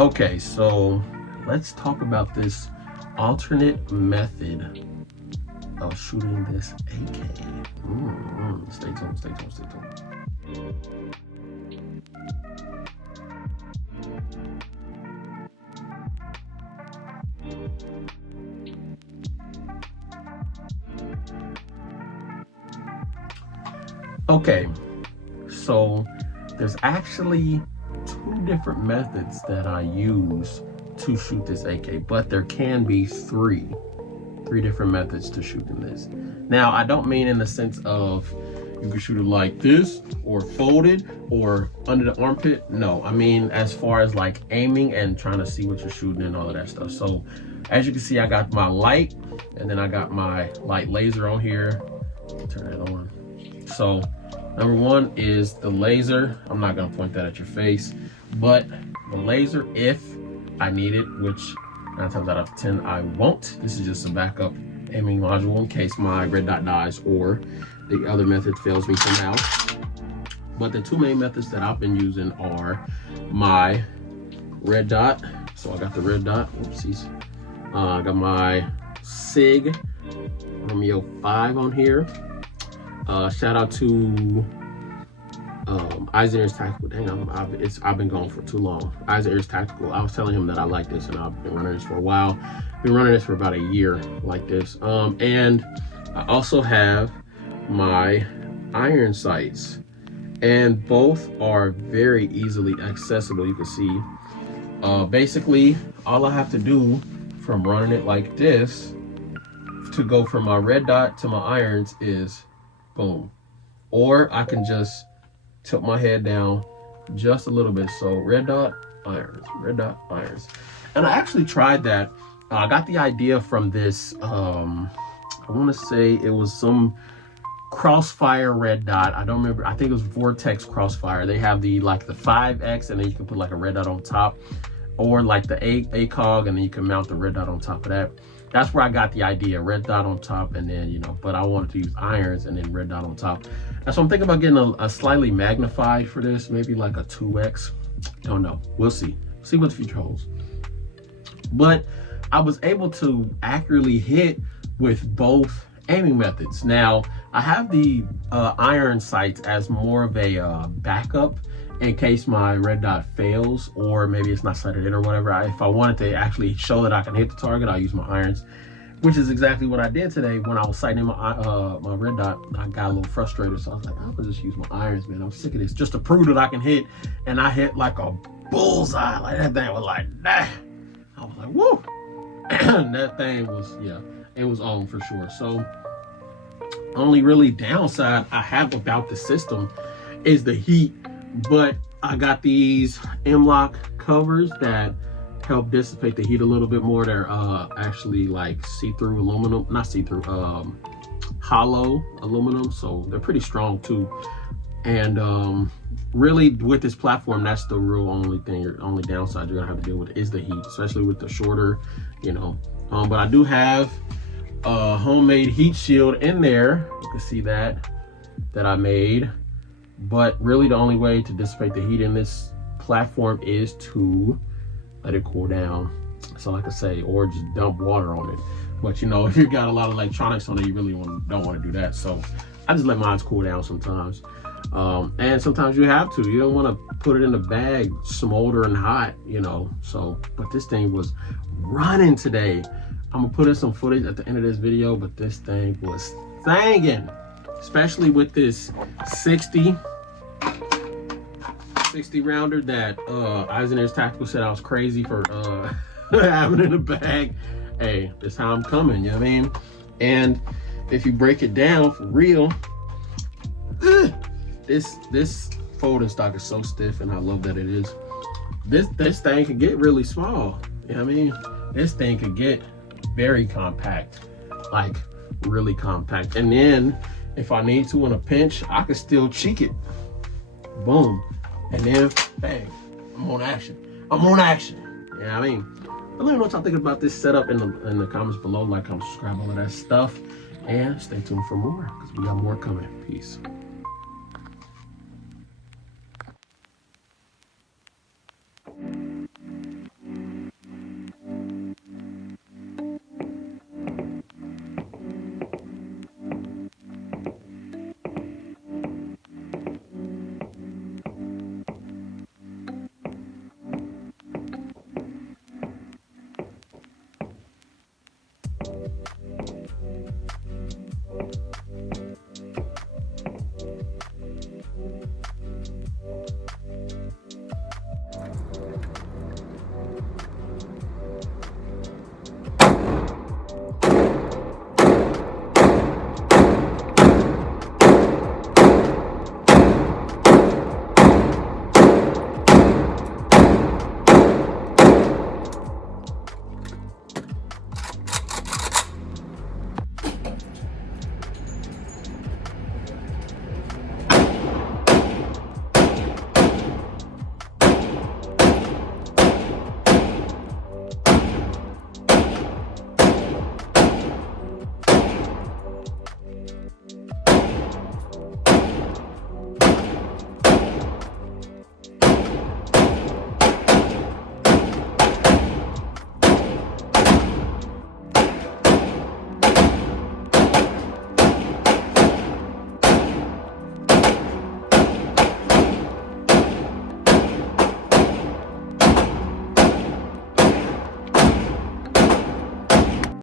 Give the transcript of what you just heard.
Okay, so let's talk about this alternate method of shooting this AK. Stay tuned, stay tuned, stay tuned. Okay, so there's actually two different methods that I use to shoot this AK, but there can be three different methods to shooting this. Now, I don't mean in the sense of you can shoot it like this or folded or under the armpit. No, I mean as far as like aiming and trying to see what you're shooting and all of that stuff. So as you can see, I got my light and then I got my light laser on here. Turn it on. So number one is the laser. I'm not gonna point that at your face, but the laser, if I need it, which 9 times out of 10 I won't. This is just a backup aiming module in case my red dot dies or the other method fails me somehow. But the two main methods that I've been using are my red dot. So I got the red dot, whoopsies. I got my SIG Romeo 5 on here. Shout out to Ears Tactical. Dang, I've been going for too long. Ears Tactical. I was telling him that I like this, and I've been running this for a while. Been running this for about a year like this. And I also have my iron sights, and both are very easily accessible. You can see, basically, all I have to do from running it like this to go from my red dot to my irons is boom. Or I can just tilt my head down just a little bit. So red dot, irons, red dot, irons. And I actually tried that. I got the idea from this, I want to say it was some Crossfire red dot. I don't remember. I think it was Vortex Crossfire. They have the like the 5X, and then you can put like a red dot on top, or like the ACOG, and then you can mount the red dot on top of that. That's where I got the idea, red dot on top, and then, you know, but I wanted to use irons and then red dot on top. And so I'm thinking about getting a slightly magnified for this, maybe like a 2X. Don't know. We'll see. See what the future holds. But I was able to accurately hit with both aiming methods. Now, I have the iron sights as more of a backup in case my red dot fails, or maybe it's not sighted in or whatever. If I wanted to actually show that I can hit the target, I'll use my irons, which is exactly what I did today. When I was sighting in my red dot, I got a little frustrated, so I was like, I'm gonna just use my irons, man. I'm sick of this, just to prove that I can hit. And I hit like a bullseye. Like that thing was like, nah. I was like, woo. That thing was, yeah, it was on for sure. So only really downside I have about the system is the heat. But I got these M-LOK covers that help dissipate the heat a little bit more. They're actually like see-through aluminum, not see-through, hollow aluminum. So they're pretty strong too. And really with this platform, that's the real only downside you're gonna have to deal with is the heat, especially with the shorter, you know. But I do have a homemade heat shield in there. You can see that I made. But really the only way to dissipate the heat in this platform is to let it cool down. So like I say, or just dump water on it. But you know, if you've got a lot of electronics on it, you really don't want to do that. So I just let mine cool down sometimes. And sometimes you have to. You don't want to put it in a bag smoldering hot, you know. So, but this thing was running today. I'm gonna put in some footage at the end of this video, but this thing was thangin'. Especially with this 60 rounder that Ears Tactical said I was crazy for having in the bag. Hey, that's how I'm coming, you know what I mean? And if you break it down for real, this folding stock is so stiff, and I love that it is. This thing could get really small, you know what I mean? This thing could get very compact, like really compact. And then if I need to in a pinch, I can still cheek it. Boom. And then, bang, I'm on action. I'm on action. You know what I mean? But let me know what y'all think about this setup in the comments below. Like, comment, subscribe, all of that stuff. And stay tuned for more, because we got more coming. Peace.